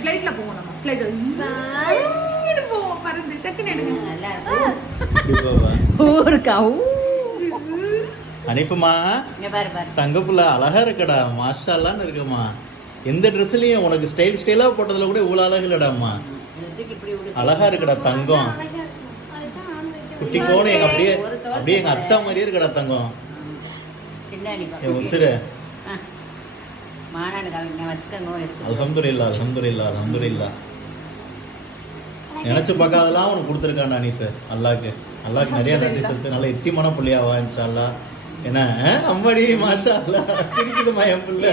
ஃப்ளைட்ல போவோம் நம்ம ஃப்ளைட்ல போவோம் பறந்து டக்குன்னு எடுங்க ஊருக்கா அனுப்புமா தங்க புள்ள அழகா இருக்கடா மாஷால்லான்னு இருக்குமா. எந்த ட்ரெஸ்லயும் உனக்கு ஸ்டைலா போட்டதுல கூட இவ்வளவு அழகு இல்லடாம்மா. அழகா இருக்கடா தங்கம். குட்டி கோணு எங்க அப்படியே எங்க அத்தா மாதிரியே இருக்கடா தங்கம். உசுரு அல்ஹம்துலில்லாஹ் நினைச்சு பார்க்காதெல்லாம் உனக்கு கொடுத்துருக்காண்டா அனீஃப். அல்லாஹ்க்கு நிறைய நன்றி செலுத்து. நல்ல எத்திமான புள்ளியாவா இன்ஷா அல்லாஹ். என்ன அம்மாடி மாஷா அல்லாஹ் சிரிக்குதுமா என் புள்ள.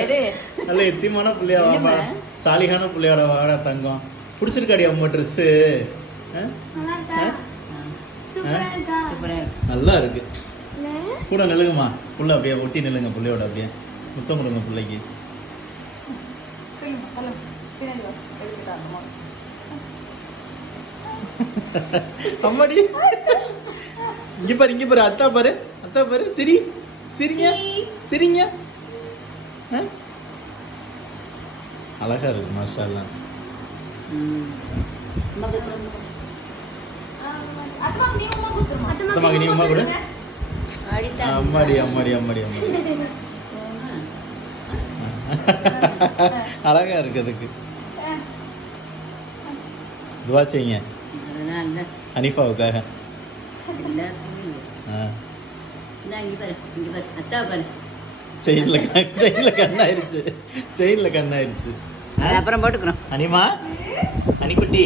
நல்ல எத்திமான புள்ளியாவா சாலிகான புள்ளையோட வாடா தங்கம். பிடிச்சிருக்காடி அம்மா ட்ரெஸ்ஸு? நல்லா இருக்கு. கூட நிலுங்கம்மா புள்ள அப்படியே ஒட்டி நிலுங்க புள்ளையோட அப்படியே முத்தம் கொடுங்க பிள்ளைக்கு. அம்மாடி இங்க பாரு அத்தா பாரு சிரிங்க அழகா இருக்கு மாஷா அல்லாஹ். அத்தம்மாக்கு நீ உமா கூட அம்மாடி அழகா இருக்கு. அதுக்கு துவா செய்யுங்க அனிஃபாவுக்காக. செயின்ல கண்ணாயிருச்சு. அப்புறம் போட்டுக்கிறோம். அனிமா அனிக்குட்டி